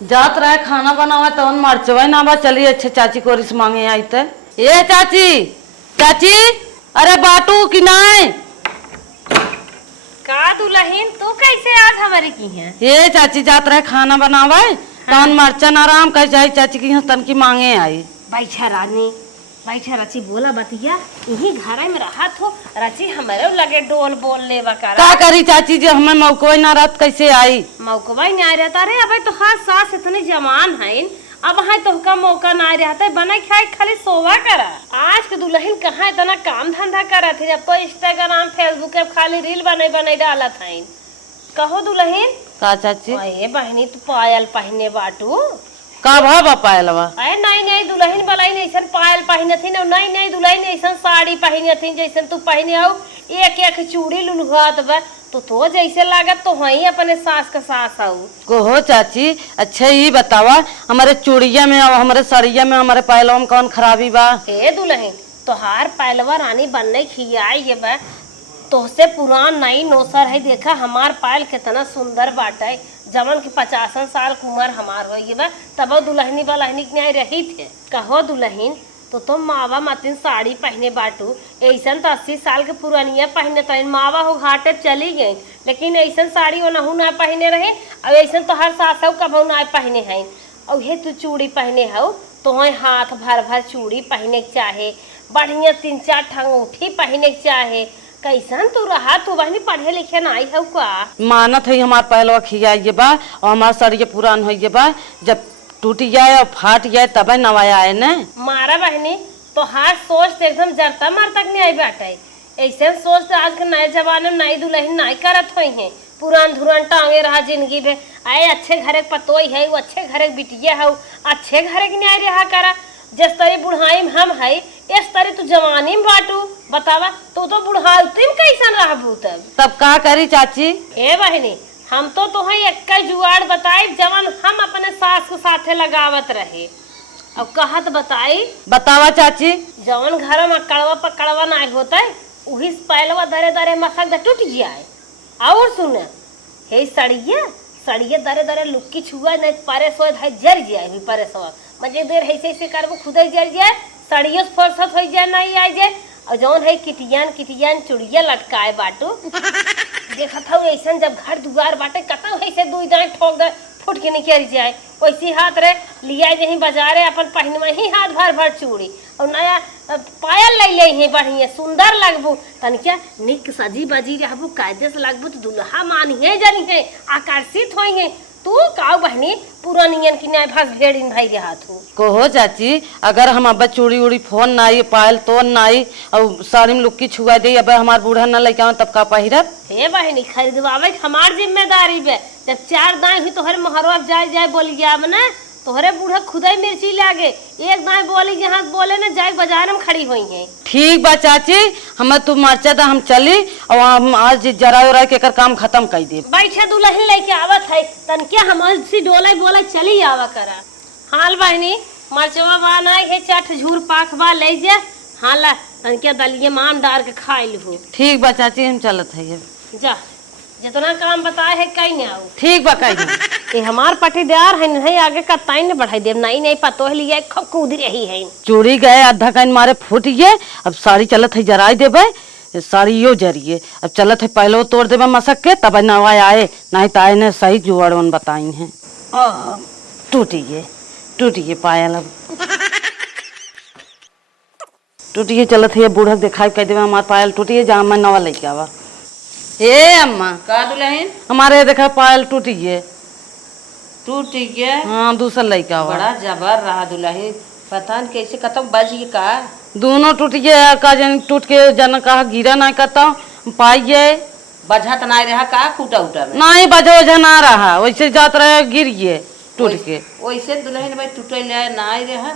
जात रहे खाना बनावा तो मरचवा ना बा। चलिए अच्छे चाची को रिस मांगे आई थे। ये चाची चाची अरे बाटू कि नहीं का दुल्हन तू कैसे आज हमारे की है? ये चाची जात रहे खाना बनावा तो मरचन आराम कर जाए चाची की तन की मांगे आई। बैठा रानी बैठा रची बोला बतिया यही घर में रहा थो रची हमारे लगे डोल बोल ले का करी चाची जी हमें मौको ना रात कैसे आई मौका नहीं आ रहता रे। अब तो हाँ सास इतने जवान है अब हाँ तो का मौका ना रहता बना खाए खाली सोवा करा। आज के दुल्हन कहाँ इतना काम धंधा करा थे अब तो इंस्टाग्राम फेसबुक पे खाली रील बने बने डाला था। कहो दुल्हन का चाची ए बहनी तू पायल पहने बाटू का भाव पायलवा अरे नहीं नहीं दुल्हन बलाई नहीं ऐसा पायल पहने थी नहीं नहीं दुल्हन ऐसा साड़ी पहने थी जैसे तू पहने हो एक एक चूड़ी लुलुहात बा तो जैसे लागत तो वही अपने सास का सास हो को चाची। अच्छा ही बतावा हमारे चूड़िया में और हमारे साड़िया में हमारे पायलवा में कौन खराबी बा? ए दुल्हन तोहार पायलवा रानी बनने खियाई ये बा तोहसे पुरान नई नौसर है। देखा हमार पायल कितना सुंदर बाटे जमन की 50 साल की उम्र हमार हो ये बा तब दुल्हनी बलहनी न्याय रही थे। कहो दुल्हन तो तुम मावा मातिन साड़ी पहने बाटू ऐसा तो 80 साल के पुरानिया पहने तो मावा हो घाटे चली गई लेकिन ऐसा साड़ी वो नहू ना पहने रहे और ऐसा तो हर सास कबू ना पहने हैं। और ये तू चूड़ी पहने हो तो हाथ भर भर चूड़ी पहने के चाहे बढ़िया 3-4 ठंगूठी पहने के चाहे कैसन तू रहा तू वही पढ़े लिखे ना आई हो का मानत है हमार पहलवा खियाइए बा और हमार सरिये पुरान होइए बा जब टूट जाए और फाट जाए तब नवाया आए न मारा बहनी तो हाथ सोच एकदम जरता मर तक नहीं आई बाटे ऐसे सोच आज के नए जमाने में नई दुल्हन नहीं करत हुई है पुरान धुरान टांगे रहा जिंदगी में आए अच्छे घरे पतोई है वो अच्छे घरे बिटिया है अच्छे घरे की न्याय रहा करा जिस तरह बुढ़ाई में हम है इस तरह तू जवानी में बाटू बतावा तो बुढ़ाई तुम कैसन रहबू तब का करी चाची? ए बहनी हम तो एक जुआड़ बताए जवन हम अपने सास के साथे लगावत रहे अब कहत बताई बतावा चाची। जवन घर में कड़वा पकड़वा नहीं होता वही पहलवा दरे दरे मसक टूट जाए। और सुन हे सड़िया सड़िया दरे दरे लुक्की छुआ नहीं परे सो जर जाए हुई परे सो मजे देर ऐसे करबो खुद ही जर जाए सड़ियों फुर्सत हो जाए नहीं आ जाए। और जौन है किटियान किटियान चुड़िया लटकाए बाटू देखा था ऐसा जब घर दुआर बाटे कतौ ऐसे दुई दाएं ठोक दे फुट के निकल जाए वैसी हाथ रे लिया जही बाजारे अपन पहनवा ही हाथ भर भर चूड़ी और नया पायल ले ले ही बढ़िया सुंदर लगबू तनिका निक सजी बजी रहबू कायदे से लगबू तो दुल्हा मानिए जानी है आकर्षित होई है। तू काऊ बहनी पुरानियन की न्याय भाग भेड़िन भाई रहा तू को चाची अगर हम अब चूड़ी उड़ी फोन ना आई पायल तो ना आई और साड़ी में लुक्की छुआ दे अब हमार बूढ़ा न लेके तब का पहिरब? हे बहनी खरीदवावे हमार जिम्मेदारी बे जब 4 दाएं ही तोहरे मोहरवा जाए जाए बोली गया ना तोहरे बूढ़ा खुदा मिर्ची लागे एक दाएं बोली जहाँ बोले ना जाए बाजार में खड़ी हुई है। ठीक बा चाची हमें तू मरचा दा हम चली और हम आज जरा उरा के कर काम खत्म कर दे। बैठे दुल्हन लेके आवत है तन क्या हम सी डोला बोला चली आवा करा। हाल बहनी मरचवा बाना है चट झूर पाख बा ले जा हाला तन क्या दलिए मान डार के खाए लू। ठीक बा चाची हम चलत है जा जितना काम बताए है कहीं नहीं आओ। ठीक बा कहीं ये हमार पटीदार है नहीं आगे का ताई ने बढ़ाई दे नहीं नहीं पतो है लिया कूद रही है चूड़ी गए आधा कहीं मारे फूट गए अब साड़ी चलत है जराई देबे साड़ी यो जरिए अब चलत है पहले तोड़ देबे मसक के तब नवा आए नहीं तो आए ने सही जुआड़वन बताई है टूटिए पायल अब टूटिए चलत है बूढ़ा दिखाई कह देवे हमार पायल टूटिए जहाँ मैं नवा लेके आवा। ए अम्मा का दुल्हन हमारे देखा पायल टूटी है हाँ दूसरा लड़का बड़ा जबर रहा दुल्हन पता नहीं कैसे कतौ बज गई का दोनों टूट गए का जन टूट के जन कहा गिरा नहीं करता पाइए बजत नहीं रहा का कूटा उटा में नहीं बजो जना रहा वैसे जात रहे गिर गए टूट के वैसे दुल्हन भाई टूटे नहीं रहा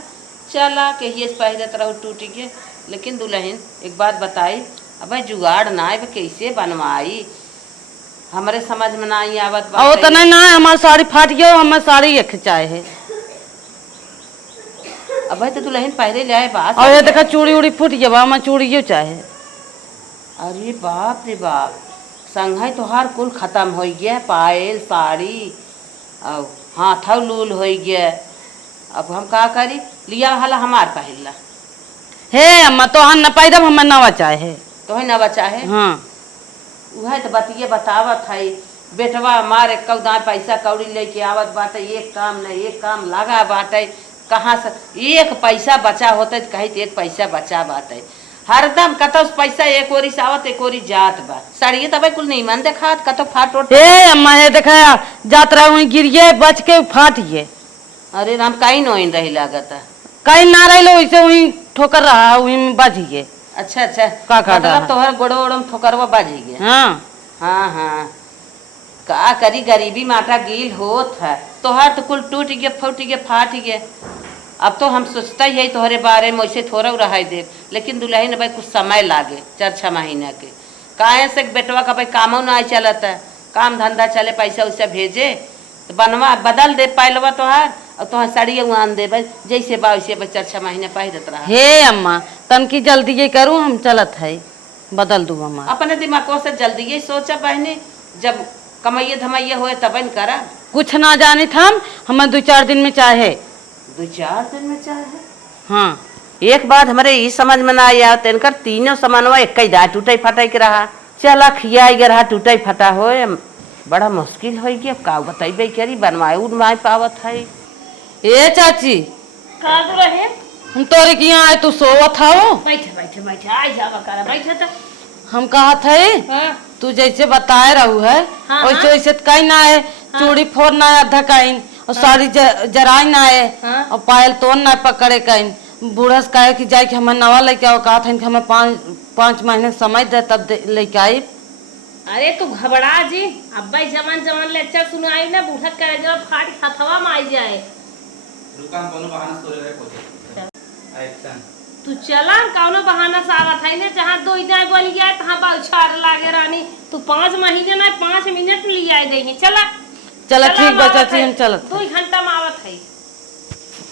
चला कहिए पहले तरह टूट गए। लेकिन दुल्हन एक बात बताई अब जुगाड़ ना कैसे बनवाई हमारे समझ में ना आवत और तो नहीं ना हमारी साड़ी फाट गई हमारी साड़ी एक चाहे है अब तो दुल्हन पहले ले आए बात और ये देखा चूड़ी उड़ी फूट गया हमार चूड़ी चाहे। अरे बाप रे बाप संघाई तोहार कुल खत्म हो गया पायल साड़ी और हाँ थौ लूल हो गया। अब हम का करी, लिया हला हमार पहिला हे अम्मा तो हम न पैदब हमें नवा चाहे। तो है ना बचा है। हाँ वह तो बतिए बतावत है, बेटवा हमारे कौदा पैसा कौड़ी लेके आवत बाटे, एक काम न एक काम लगा बाटे, कहाँ से एक पैसा बचा होते तो कही एक पैसा बचा बाटे। हरदम कतो पैसा एक ओरी से आवत एक ओरी जात बा। साड़िए तब कुल नहीं मन देखात कतो फाट उठ। हे अम्मा हे देखा जात रहा वहीं गिरिए बच के फाटिए। अरे राम कहीं नोइन रही लागत। कहीं ना रही लो वैसे वहीं ठोकर रहा वहीं में बाजिए। अच्छा अच्छा का का मतलब तोहर गोड़ो ओड़म ठोकरवा बाजी गया। हाँ हाँ हाँ का करी, गरीबी माटा गील होत है। तोहर तो कुल टूट गया फूट गया फाट गया। अब तो हम सोचता ही है तोहरे बारे में वैसे थोड़ा रहा दे, लेकिन दुल्हन भाई कुछ समय लागे 4-6 महीना के। काहे से बेटवा का भाई कामो ना चलता, काम धंधा चले पैसा वैसा भेजे तो बनवा बदल दे पायलवा तोहार और तोहर साड़ी आन दे भाई जैसे बा वैसे 4-6 महीने पहिरत रहा। हे अम्मा तन की जल्दी ये करूँ हम चलत है बदल दूँ अम्मा। अपने दिमागों से जल्दी यही सोचा बहने, जब कमाइए धमाइए होए तब न करा। कुछ ना जाने था हमें 2-4 दिन में चाहे। 2-4 दिन में चाहे। हाँ एक बात हमारे ये समझ में ना आया, तेनकर तीनों सामानवा एक ही दा टूटे फटाई के रहा। चला खिया रहा टूटे फटा हो, बड़ा मुश्किल हो गया। का बताइबे करी बनवाए उनवाए पावत है। ए चाची का तो रहे हम तोरे के यहाँ आए तू सोवत हो। बैठे बैठे बैठे आई जावा करा बैठे तो। हम कहा थे हाँ तू जैसे बताए रहू है हाँ, वैसे हाँ। वैसे कहीं ना है। चूड़ी फोड़ ना है आधा कहीं और साड़ी जराई ना है हाँ। और पायल तोड़ ना पकड़े कहीं। बूढ़स कहे कि जाए कि हमें नवा लेके आओ, कहा था कि हमें 5 महीने समय दे तब लेके आई। अरे तू घबरा जी, अब्बा जवान जवान लेक्चर सुनाई ना बूढ़ा करे जब फाट हथवा में आई जाए। दुकान कोनो बहाना से तोरे रहे एक्शन तू चला कौनो बहाना से आवत है ने, जहाँ दो जाए बोल गया है तहाँ बाउछार लागे रानी। तू 5 महीने ना 5 मिनट में ले आई गई। चला चला ठीक बा आवत चाची है। हम चलत 2 घंटा में आवत है।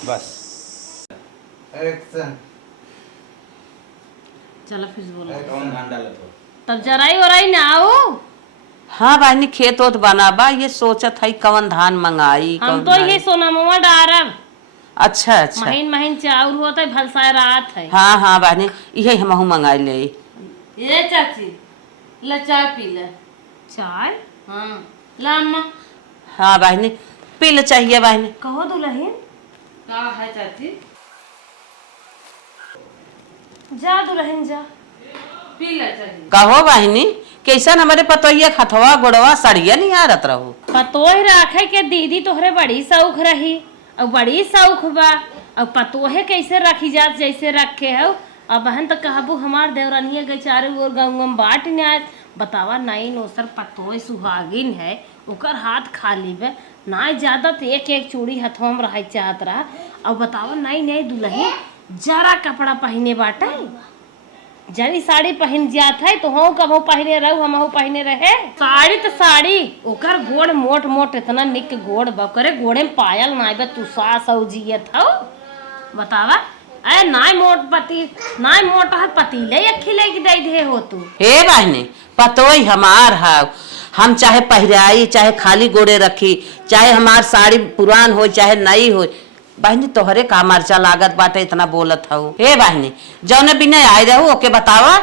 बस एक्शन चला फिर बोलो कौन ध्यान डालत हो। तब जराई वराई ना आओ। हाँ बहनी खेत ओत बनाबा ये सोचत है कवन धान मंगाई हम कौन तो धान। ये सोना मुआ डारब। अच्छा अच्छा महीन महीन चाउर होता है भलसाए रात है। हाँ हाँ बहनी यही हमहू मंगाई ले। ये चाची ले चाय पी ले। चाय हाँ ला अम्मा। हाँ बहनी पी ले चाहिए बहनी। कहो दुल्हन का है चाची जा दुल्हन जा पी ले चाची। कहो बहनी कैसन हमारे पतोहिया खथवा गोड़वा सड़िया नहीं आरत रहो। पतोह राखे के दीदी तोहरे बड़ी शौक रही और बड़ी शौक बा। और पतोहे कैसे रखी जात जैसे रखे हो। अब बहन तो कहबू हमार देवरानिया के चारों ओर गाँव में बाट न्याय बतावा नहीं नोसर पतोह सुहागिन है ओकर हाथ खाली बे ना ज्यादा तो एक चूड़ी हथवा में रह चाहत रहा। और बतावा नहीं नहीं दुल्हन जरा कपड़ा पहने बाटे जरी साड़ी पहन जात है तो हम कबो पहने रहू हम पहने रहे साड़ी तो साड़ी ओकर गोड़ मोट मोट इतना निक गोड़ बकरे गोड़े में पायल नाई बे तू सास जियत हो बतावा। अरे नाई मोट पति नाई मोट हाथ पतीले अखी लेके दे दे हो तू। हे बहनी पतोही हमार हाव, हम चाहे पहराई चाहे खाली गोड़े रखी चाहे हमार साड़ी पुरान हो चाहे नई हो। बहनी तोहरे का मर्चा लागत बाटे इतना बोलत हो। हे बहनी जौने बिना आए रहू ओके बतावा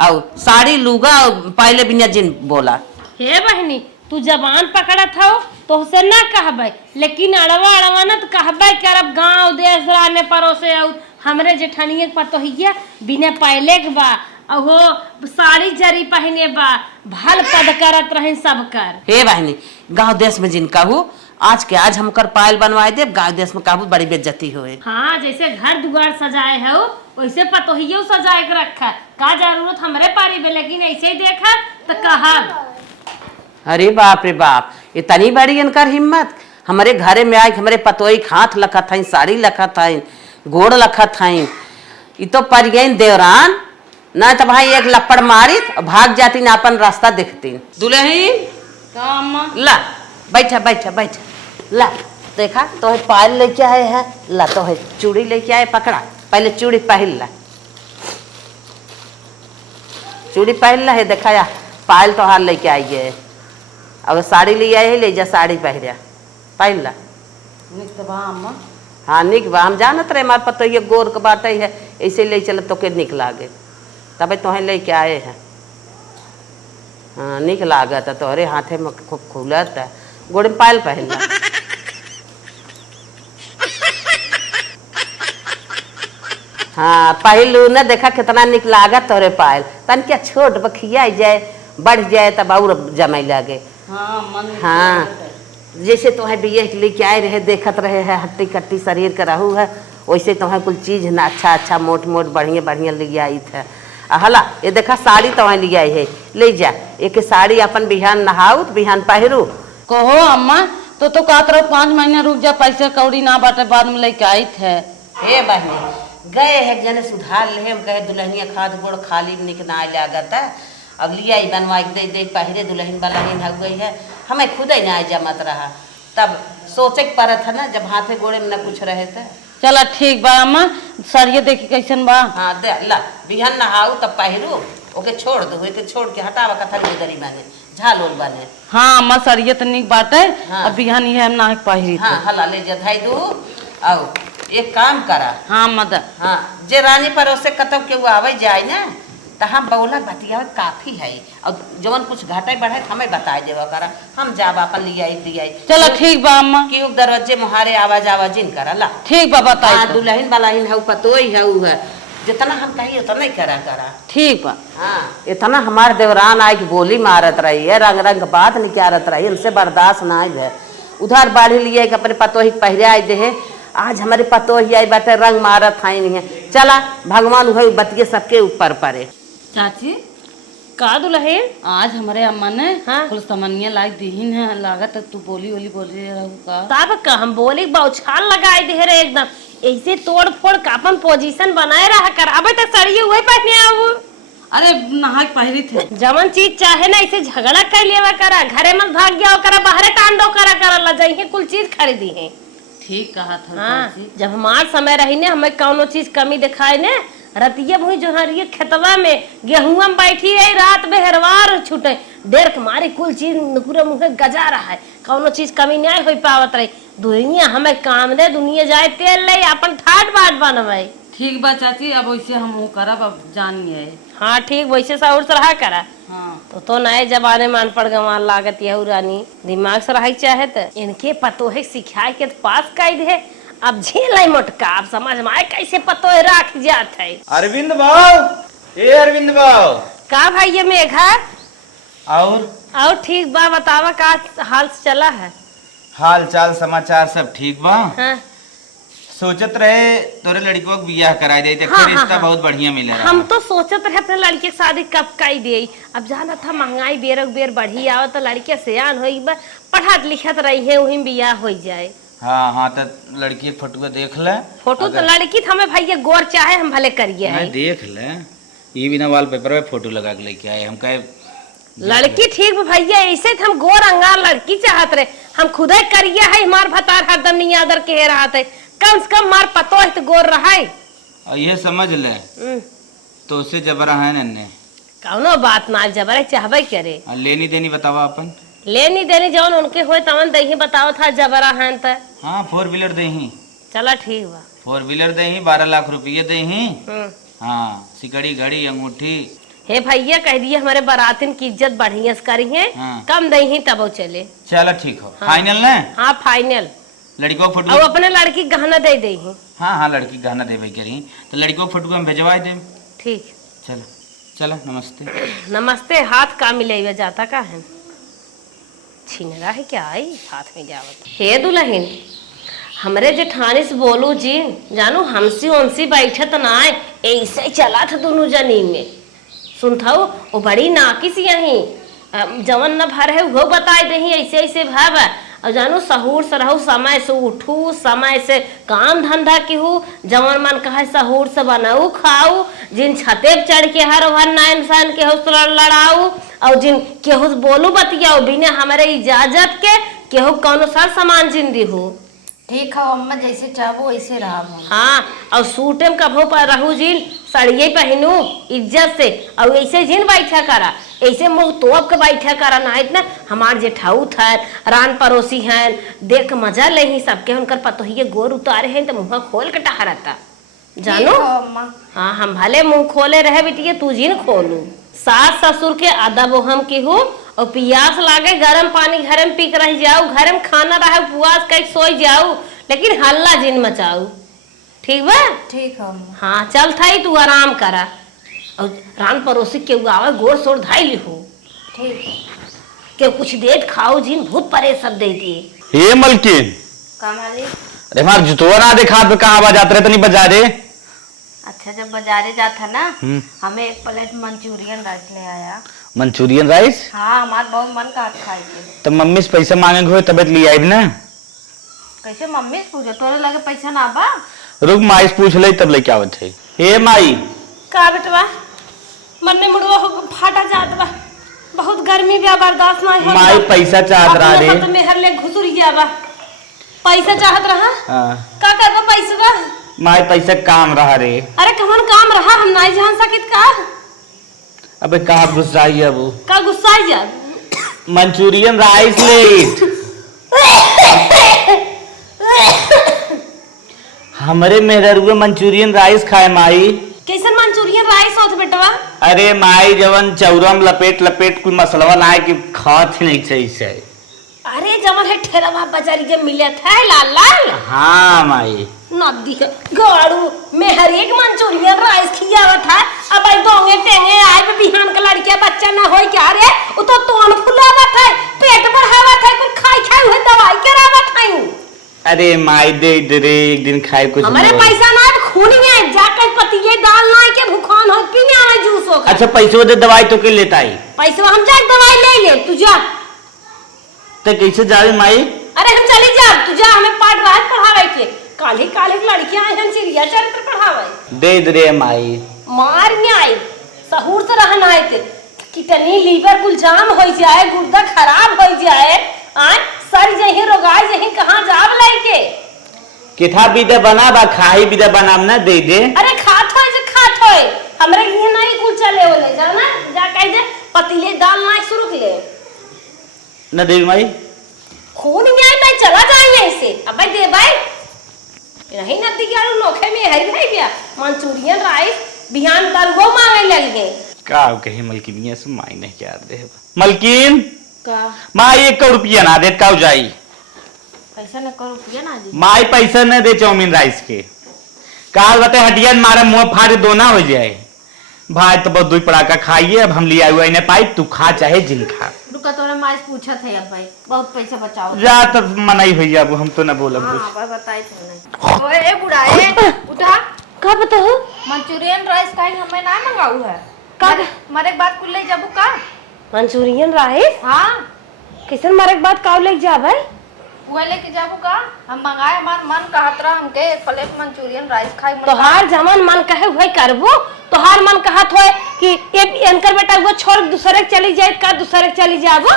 और साड़ी लूगा पहले बिना जिन बोला। हे बहनी तू जबान पकड़त हो तो उसे ना कहबे, लेकिन अड़वा अड़वा ना तो कहबे करब गांव देश राने परोसे और हमरे जेठनिए पतोहिया बिना पहले के बा और वो साड़ी जरी पहने बा भल पद करत रहे सब कर। हे बहनी गांव देश में जिन कहू आज के आज हमकर पायल बनवाए दे, गांव देश में कहू बड़ी बेइज्जती होए। हाँ जैसे घर दुआर सजाए हो वैसे पतोहियो सजाए के रखा का जरूरत हमरे पारी बे, लेकिन ऐसे ही देखा तो कहा। अरे बाप रे बाप इतनी बड़ी इनकर हिम्मत। हमारे घरे में आई हमारे पतोई हाथ लखत हई साड़ी लखत हई गोड़ लखत हई। ये तो पड़ गई देवरान ना तो भाई एक लपड़ मारी भाग जाती ना अपन रास्ता देखती। दुल्हन का अम्मा ला बैठा बैठा बैठा ला देखा तो है पायल लेके आए है, ला तो है चूड़ी लेके आए पकड़ा पहले चूड़ी पहन ला चूड़ी पहन ला है दिखाया पायल तो हार लेके आई है। अब साड़ी ले आए है ले जा साड़ी पहरिया पहन ला निक तो बा अम्मा। हाँ निक बा, हम जानत रहे हमारे पतो ये गोर के बाटे है, ऐसे ले चल तो के निक लागे, तबे तोहे ले के आए हैं। हाँ निक लागत है, तोहरे हाथे में खूब खुलत है, गोड़ में पायल पहनला। हाँ पहलू न देखा कितना निक लागत तोरे पायल, तन क्या छोट बखिया जाए बढ़ जाए तब और जमाई लागे। हाँ मन। हाँ जैसे तुम्हें बिये लेके आए रहे, देखत रहे है हट्टी कट्टी शरीर का रहू है, वैसे तुम्हें कुल चीज ना अच्छा अच्छा मोट मोट बढ़िया बढ़िया ले आई थे। हला ये देखा साड़ी तुम्हें ले आई है, ले जा एक साड़ी अपन बिहान नहाऊ तो बिहान पहिरू। कहो अम्मा, तो कहत रहो 5 महीना रुक जा, पैसे कौड़ी ना बाटे, बाद में लेके आई थे। हे बहनी गए है जने सुधार ले, हम कहे दुल्हनिया खाद गोड़ खाली निक ना लागत है, अब लिया ही बनवा दे दे पहिरे दुल्हन बलहीन हो गई है, हमें खुद ही ना जमत रहा, तब सोचे के पड़त है ना, जब हाथे गोड़े में न कुछ रहे थे। चला ठीक बा अम्मा, सरिये देखी कैसन बा। हाँ दे ला बिहान नहाऊ तब पहिरू, ओके छोड़ दो, के छोड़ के हटावा कथा गरी बने झाल उल बने। हाँ अम्मा सरिये तो निक बाटे। हाँ। अब बिहान ये हम ना पहिरी थे। हाँ हला ले जा धाई दू, आओ एक काम करा। हाँ मदर। हाँ जे रानी परोसे कतब के वो आवे जाए ना, तो हम बौला बतिया काफी है, और जवन कुछ घाटे बढ़े हमें बता देवा करा, हम जाब अपन लिया दिया। चलो ठीक बा अम्मा। क्यों दरवाजे मुहारे आवाज आवाजिन करा ला। ठीक बा बताई। हाँ दुल्हन बलाहिन है पतोई है, जितना हम कहिए उतना ही करा करा। ठीक बा। हाँ इतना हमारे देवरान आए की बोली मारत रही है, रंग रंग बात निकारत रही, उनसे बर्दाश्त ना है। उधर बाढ़ी लिए कि अपने पतोही पहरे आए दे, आज हमारे पतोही आई बाटे रंग मारत है नहीं है। चला भगवान हुए बतिये सबके ऊपर पड़े। चाची का दुल्हन आज हमारे अम्मा ने हाँ? कुल सामान्य लायक दीहिन है, लागत तू बोली रहू का। तब का हम बोली बौछाल लगाए दे रे एकदम, ऐसे तोड़ फोड़ का अपन पोजीशन बनाए रहा कर, अब तक सड़िए हुए पहने आओ। अरे नहा के पहिरी थे। जमन चीज चाहे ना ऐसे झगड़ा कर लेवा करा, घरे में भाग गया करा, बाहरे टांडो करा करा, ला जाइए कुल चीज खरीदी है। ठीक कहा था हाँ चाची। जब हमार समय रही ने हमें कौनो चीज कमी दिखाए ने, रतिया भूई जो हरिये खेतवा में गेहूं में बैठी रही, रात में हरवार छूटे देर के मारी कुल चीज पूरे मुँह गजा रहा है, कौनो चीज कमी नहीं हो पावत रही। दुनिया हमें काम दे, दुनिया जाए तेल ले अपन ठाट बाट बनवाई। ठीक बा चाची, अब वैसे हम करब, अब जानिए। हाँ ठीक वैसे साउर से रहा करा। हाँ तो नए जमाने में अनपढ़ गंवार लागत यहू रानी, दिमाग से रही चाहे तो इनके पतो है सिखाए के पास कर दे, अब झेल है मोटका, अब समझ में आए कैसे पतो है राख जात है। अरविंद भाव, ए अरविंद भाव। का भाई ये मेघा और ठीक बा, बतावा का हाल चला है। हाल चाल समाचार सब ठीक बा। हाँ? सोचत रहे तोरे लड़कियों को बियाह कराई दे, हाँ, रिश्ता हाँ, बहुत बढ़िया मिले रहा। हम तो सोचत रहे अपने लड़के की शादी कब काई दे, अब जाना था महंगाई बेर बेर बढ़ी आओ तो लड़के सियान हो पढ़त लिखत रही है, वही बियाह हो जाए। हाँ हाँ तो लड़की एक फोटो देख ले। फोटो तो लड़की तो हमें भैया गोर चाहे हम भले करिए है। देख ले, ये बिना वॉलपेपर पे फोटो लगा के लेके आए, हम कहे लड़की ठीक भैया, ऐसे हम गोर अंगार लड़की चाहत रहे, हम खुद ही करिए है, हमार भतार हरदम नहीं आदर के रहा थे, कम से कम मार पतो है तो गोर रहा है। और ये समझ ले तो उससे जबरा है नन्ने, कौनो बात ना जबर चाहबे करे। और लेनी देनी बतावा अपन। लेनी देनी जवन उनके होए तवन दही बताओ था जबरा हैं त। हाँ 4 व्हीलर दे ही, चला ठीक बा। 4 व्हीलर दे ही, 12 लाख रुपये दे ही। हम्म। हाँ सिकड़ी घड़ी अंगूठी। हे भैया कह दिए हमारे बारातिन की इज्जत बढ़िया से करी है। हाँ। कम दही तब वो चले। चलो ठीक हो। फाइनल ना? हाँ फाइनल। लड़कियों को और फोटो। अपने लड़की गहना दे दे। हाँ हाँ लड़की गहना देवे करी, तो लड़कियों को फोटो हम भेजवा दे। ठीक। चलो चलो नमस्ते। नमस्ते। हाथ का मिले जाता का है, छीनरा है क्या आई हाथ में जावत। हे दुल्हन हमरे जेठानी से बोलू जी, जानू हमसी उनसी बैठत ना आए, ऐसे चला था दोनों जनी में। सुनता वो बड़ी नाकिस यही जवन न भर है वो बताए दही, ऐसे ऐसे भाव। और जानू सहूर से रहू, समय से उठू, समय से काम धंधा की हूँ, जवन मन कहे सहूर से बनाऊ खाऊ, जिन छते पे चढ़ के हर भर ना इंसान के हो लड़ाऊ, और जिन केहू बोलू बतियाऊ बिना हमारे इजाजत के, केहू कौनो सर सामान जिंदी हो। ठीक है अम्मा, जैसे चाहो वैसे रहा। हाँ और सूटे में कभो पर रहू जिन सड़िए पहनू इज्जत से, और ऐसे जिन बैठा करा, ऐसे मुंह तोप के बैठे करना है ना। हमार जेठाऊ था रान पड़ोसी हैं, देख के मजा ले ही सबके उनकर पतोहिए गोर उतारे हैं तो मुंह खोल के टहरता जानो। ठीक हो अम्मा। हाँ हम भले मुंह खोले रहे बिटिया तू जिन खोलू। सास ससुर के अदब हम की हो और पियास लागे गरम पानी घर में पी के रह जाऊ, घर में खाना रहे उपवास कहीं सोई जाऊ, लेकिन हल्ला जिन मचाऊ। ठीक बा? ठीक हो अम्मा। हाँ चल थाई तू आराम करा और रान पड़ोसी के आवे गोर सोर धाई लिहो। ठीक के कुछ देर खाओ जिन भूत परे सब दे दिए। ये मलकिन, का मालिक? अरे हमार जुतवा ना देखा पे कहाँ बाजात रहे तनी बाजारे। अच्छा जब बाजारे जाता ना हमें एक प्लेट मंचूरियन राइस ले आया। Manchurian rice? हाँ हमारा बहुत मन का खाए के। तो मम्मी से पैसा मांगे हुए तबियत ले आई ना। कैसे मम्मी से पूछो तोरे लगे पैसा ना बा? रुक माई से पूछ ले तब ले क्या होते। हे माई का बेटवा मन में मुड़वा हो फाटा जात बा, बहुत गर्मी बा बर्दाश्त ना हो। माई पैसा चाहत रहा रे। अपने में हर ले घुसुरिया बा। पैसा चाहत रहा? हाँ। का करबा पैसा? माई पैसा काम रहा रे। अरे कौन काम रहा हम नहीं जान सकित का? अबे कहाँ गुस्सा आई अब? का गुस्सा आई जा? मंचूरियन राइस ले। हमारे मेहरुए मंचूरियन राइस खाए माई। कैसन मंचूरियन राइस होत बेटवा? अरे माई जवन चौरा में लपेट लपेट कोई मसलवा ना है कि खात ही नहीं सही से। अरे जमन है ठेलावा बाजारी के मिले थे लाल लाल। हाँ माई नदी गाड़ू में हर एक मंचूरियन राइस खियावा था। अब आई दोंगे टेंगे आए पे बिहान का लड़किया बच्चा ना होई क्या रे? वो तो तोन फुलावा था, पेट बढ़ावा था, कुछ खाई खाई हुए दवाई करावा था। अरे माई दे दे रे एक दिन खाए कुछ हमारे नहीं। पैसा ना खूनी में जाकर पतीले दाल ना के भूखान हो पीने आना जूस हो। अच्छा पैसे दे दवाई तो के लेता ही। पैसा हम जा दवाई ले ले तू जा। तो कैसे जावे माई? अरे हम चली जा तू जा, हमें पाठ रात पढ़ावे के काली काली लड़कियां हैं चिड़िया चरित्र पढ़ावे। दे दे रे माई। मार नहीं आई सहूर से रहना है ते कितनी लीवर कुल जाम हो जाए, गुर्दा खराब हो जाए, आय सर जही रोगाई जही कहां जाब लेके। किथा बिदा बना बा खाई बिदा बनाम ना दे दे। अरे खात होय जे खात होय हमरे लिए नहीं कुल चले ओले जाना जा कह दे पतीले दाल ना शुरू के ले ना दे माई। खून नहीं आई मैं चला जाए यहीं से। अब भाई दे भाई नहीं नती के आलू नोखे में हरी भाई गया मंचूरियन राइस बिहान दलगो मांगे लगे। का कही मलकिनिया से माई नहीं क्या दे मलकिन का माई 1 रुपया ना दे काउ जाई। पैसा न करो रुपया ना जी। माई पैसा न दे चाउमीन राइस के। काल बते हटिया मारे मुंह फाड़ दोना हो जाए। भाई तो बहुत दुई पड़ाका खाइए अब हम लिया हुआ इन्हें पाई तू खा चाहे जिन खा। रुका तोरे माँ से पूछा थे अब भाई बहुत पैसा बचाओ। जा तब मनाई भैया अब हम तो न बोलब हाँ कुछ। भाई बताई थे नहीं। ओए बुढ़ा ए उठा का बताओ मंचूरियन राइस काहे हमें ना मंगाऊ है? का मारे बात कुल ले जाबू का? मंचूरियन राइस हाँ किसन मारे के बाद काव लेके जा भाई वह लेके जाबू का? हम मंगाए हमार मन कहत रहा हमके एक प्लेट मंचूरियन राइस खाई। तोहार जमन मन कहे वही करबो। तोहार मन कहत होए कि ये एनकर बेटा वो छोड़ दूसरे के चली जाए का दूसरे के चली जाबो।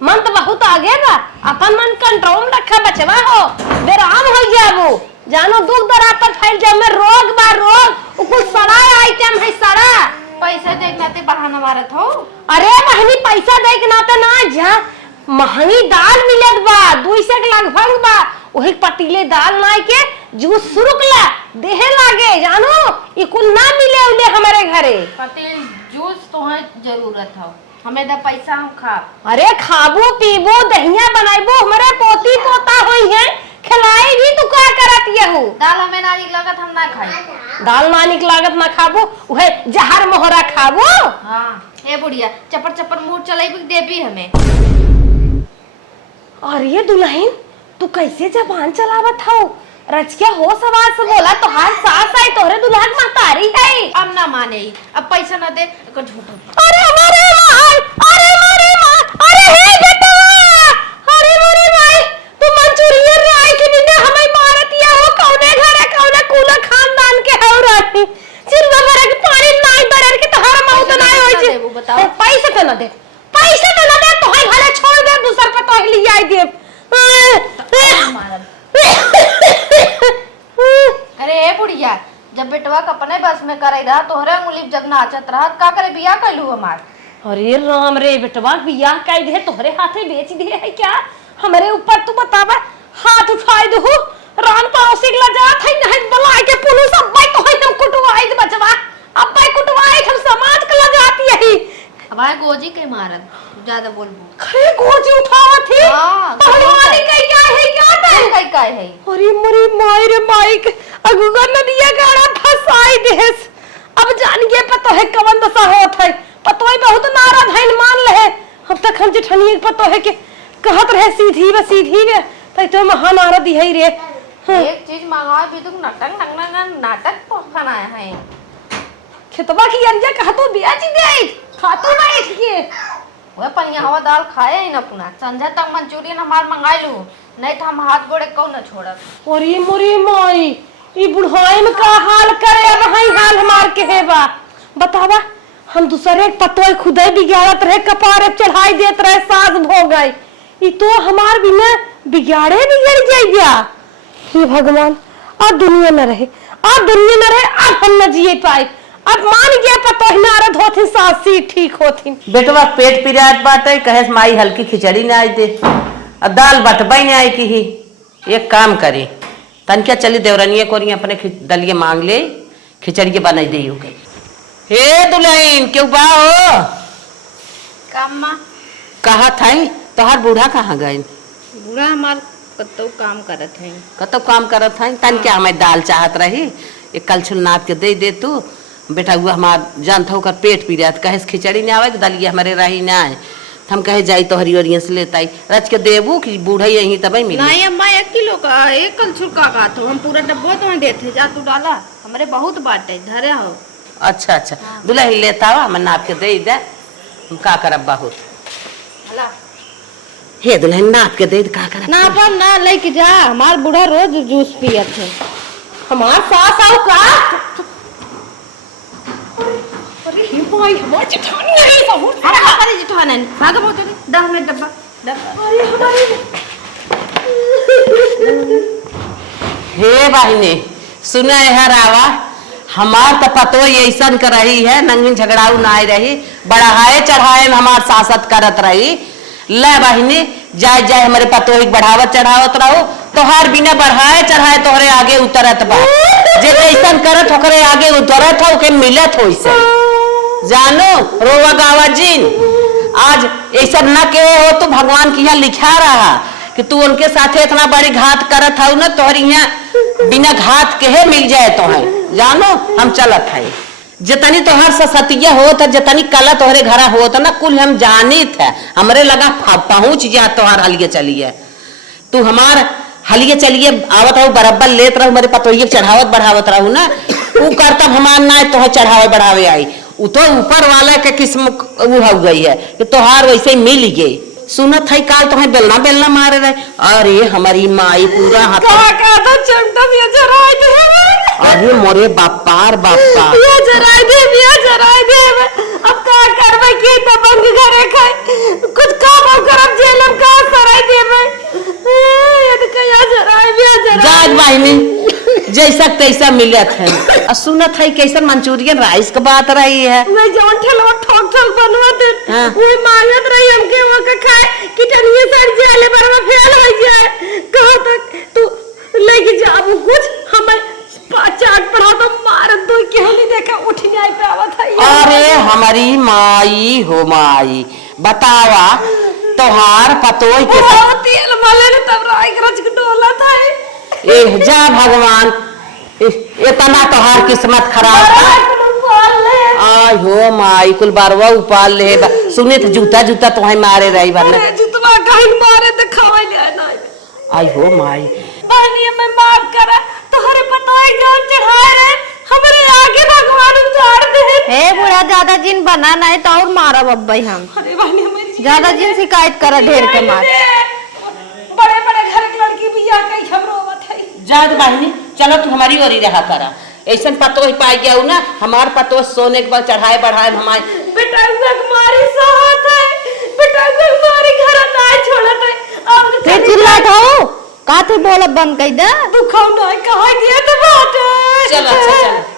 मन तो बहुत आगे बा, अपन मन कंट्रोल में रखा बचवा हो बेराम हो जाबो। जानो दुख दरा पर फैल जाए में रोग बा रोग उ कुछ सड़ा आइटम है सड़ा। पैसा देखना ते बहाना मारत हो। अरे महंगी पैसा दे के नाते ना जा महंगी दाल मिलत बा 200 के लगभग बा वही पतीले दाल ना के जूस शुरू कला देहे लागे जानो ये कुल ना मिले उले हमारे घरे। पटेल जूस तो है जरूरत हो हमें दा पैसा हम खा। अरे खाबो पीबो दहिया बनाइबो हमारे पोती पोता होई है खिलाई भी तू का करत यहू। दाल हमें ना निक लागत हम ना खाई। दाल ना निक लागत ना खाबो उहे जहर मोहरा खाबो। हाँ ए बुढ़िया चपर चपर मुंह चलाई देबी हमें। अरे दुल्हन तू कैसे जबान चलावत हो? रचके हो सवाल से बोला तो हाथ सास आई तोहरे दुल्हन महतारी है। अब ना माने ही अब पैसा ना दे तो झूठ। अरे मारे मार अरे मारे मार अरे हे बेटवा अरे मारे भाई तू मंचूरियन राइस बिना हमें मारतिया हो कौने घरे कौने कूला खानदान के हो रहती चिल्ला भरे के पानी नहीं भरे के तोहरा मौत नहीं होई पैसा देबू बताओ। पैसा तो ना दे पैसा तो ना दे तो ही भले छोड़ दे दूसर पे तो ही लिया दे। अरे ए बुढ़िया जब बेटवा का अपने बस में करे रहा तोहरे उंगली जब नाचत रहा का करे बिया कैलू हमार। अरे राम रे बेटवा बियाह कर दे तोहरे हाथे बेच दे है क्या? हमारे ऊपर तू बतावा हाथ उठाई दो रान पड़ोसी के लजात है नहीं बुलाए के पुलिस अब भाई तो हम कुटवाई दे बचवा अब भाई कुटवाई हम समाज के लजाती है हमारे गोजी के मारन ज्यादा बोलबो खरे गोजी उठावा थी हां पहलवानी कई क्या है काय है अरे मरे माई रे माइक अगुगा नदिया गाड़ा फसाई देस अब जान गए पतो है कवन दशा होत है पतो है बहुत नाराज है मान ले अब तक हम जेठनिए पतो है के कहत रहे सीधी वे तई तो महान नारद है रे एक चीज मंगाए भी तुम नाटक बनाया है खेतबा की अरिया कहा तो बेच दे खातो बैठ के वह पनिया हवा दाल खाए ही ना पुना संध्या तक मंचूरियन हमार मंगाई लू नहीं तो हम हाथ गोड़े कौ न छोड़ब ओरी मोरी माई ई बुढ़ाई में का हाल करे अब हई हाल हमार के है बा बतावा हम दूसरे पतोय खुदे बिगाड़त रहे कपारे चढ़ाई देत रहे सास भो गई ई तो हमार बिना बिगाड़े बिगड़ जाइया हे भगवान आ दुनिया न रहे अब हम न जिए पाए अब मान गया पतोय नारद होथिन सासी ठीक होथिन बेटवा पेट पिरात बाटे कहे माई हल्की खिचड़ी ना आई दे और दाल बटबाई नहीं आई की ही एक काम करे तन क्या चली देवरनिया को अपने दलिए मांग ले खिचड़ी बनाई दे हे दुल्हन क्यों बा हो काम कहा था तोहार बूढ़ा कहाँ गए बुरा हमार कतो काम करत है कतो काम करत है तन क्या हमें दाल चाहत रही एक कल छुल नाप के दे तू बेटा हुआ हमार जानता होकर पेट पी रहा कहे खिचड़ी नहीं आवे दलिए हमारे रही ना है हम कहे जाई तो हरियरिया से लेताई रच के देबू कि बूढ़ा यही तब मिली नहीं अम्मा 1 किलो का 1 कल छुलका का तो हम पूरा डब्बो तो देते जा तू डाला हमरे बहुत बाटे धरे हो अच्छा दुल्हन लेता हुआ मैं नाप के दे हम का करब बहुत हला हे दुल्हन नाप के दे का करब ना पर ना लेके जा हमार बूढ़ा रोज जूस पियत है हमार सास आओ का अरे हे भाई हमार जेठानी है बहुत अरे हमारी जेठानी भाग बहुत दे 10 मिनट डब्बा अरे हमारी हे बहिनी सुना है रावा हमार तो पतो ऐसन कर रही है नंगिन झगड़ाऊ ना रही बढ़ाए चढ़ाए हमार सासत करत रही ले बहिनी जाए हमारे पतो ही बढ़ावत चढ़ावत रहो तोहार बिना बढ़ाए चढ़ाए तोहरे आगे उतरत बा जे ऐसन करत होकरे आगे उतरत हो के मिलत हो इसे जानो रोवा गावा जीन आज ऐसा न के हो तो भगवान की यहाँ लिखा रहा कि तू उनके साथे इतना बड़ी घात करत हो ना तोहरी यहाँ बिना घात के है मिल जाए तो है जानो हम चलत है जितनी तोहर सतिया होत जितनी कला तोहरे घरा होत ना कुल हम जानित है हमरे लगा पहुंच जा तोहर हलिए चलिए तू हमार हलिए चलिए आवत हो बराबर लेत रहो मेरे पतोहिए चढ़ावत बढ़ावत रहू ना वो करतब हमार ना तो चढ़ावे बढ़ावे आई वो तो ऊपर वाला के किस्म वो हो गई है कि तोहार वैसे ही मिल गई सुनत है काल तुम्हें बेलना मारे रहे अरे हमारी माई पूरा हाथ का तो चमटा ये जराई दे अरे मोरे बापार बापा ये जराई दे अब का करबे के तो बंद घरे खाए कुछ काम करब जेलम का सराय देबे ये तो कया जराई जाग बहिनी जैसा तैसा मिलत है सुनत है कैसन मंचूरियन राइस का बात रही है मैं जवन ठेलवा ठोक बनवा दे हाँ। वो मांगत रही हमके वो का खाए कि टनिए सड़ जाले बरवा फेल हो जाए कहो तक तू लेके जाबू कुछ हमें चाट पड़ा तो मार दो के हम देखा उठ नहीं आई पावत है अरे हमारी माई हो माई बतावा तोहार पतोई के तेल मले ने तब राई रच के डोला था ए जा भगवान इतना तोहार किस्मत खराब था आय हो माई कुल बारवा उपाल ले सुने तो जूता तुम्हें मारे रही वरना जुतवा कहीं मारे तो खवाई ले ना आय हो माई पानी में माफ करा तोहरे पतोई जान चढ़ाए रे हमरे आगे भगवान उतार दे हे बुढ़ा ज्यादा जिन बना नहीं तो और मारब अब्बई हम अरे बहनी हमारी ज्यादा जिन शिकायत करा ढेर के मार बड़े घर की लड़की भी आ गई हमरो बथई जाद बहिनी चलो तू हमारी ओरी रहा करा ऐसा पतो ही पाई गया ना हमार पतो सोने के बाद चढ़ाए बढ़ाए हमारे बेटा मारी साथ है बेटा मारी घर ना छोड़त है अब फिर चिल्लात हो काथे बोलब बंद कई दे दुखौ नहीं कहा दिया तो बात चलो अच्छा चलो